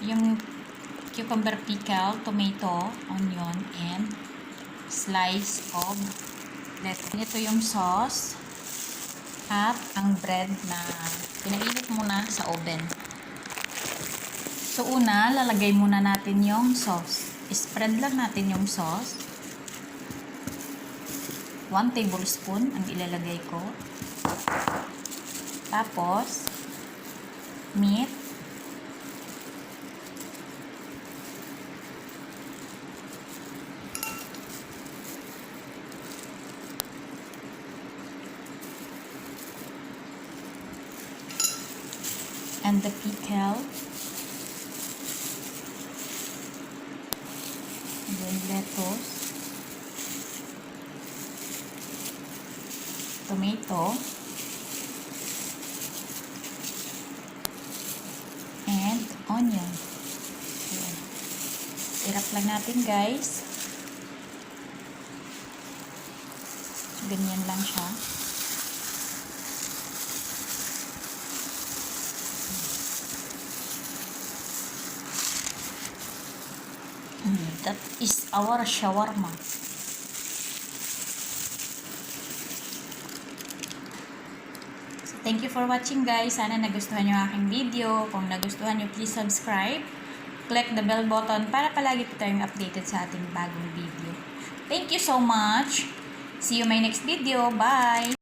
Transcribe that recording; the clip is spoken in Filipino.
yung cucumber pickle, tomato, onion, and slice of lettuce. Ito yung sauce at ang bread na pinainit muna sa oven. So, una, lalagay muna natin yung sauce. Spread lang natin yung sauce. 1 tablespoon ang ilalagay ko. Tapos, meat. And the pickle. And then lettuce. Tomato. And onion. Ayan. Irap lang natin, guys. Ganyan lang siya. That is our shawarma. So, thank you for watching, guys. Sana nagustuhan nyo aking video. Kung nagustuhan nyo, please subscribe. Click the bell button para palagi po tayong updated sa ating bagong video. Thank you so much. See you in my next video. Bye!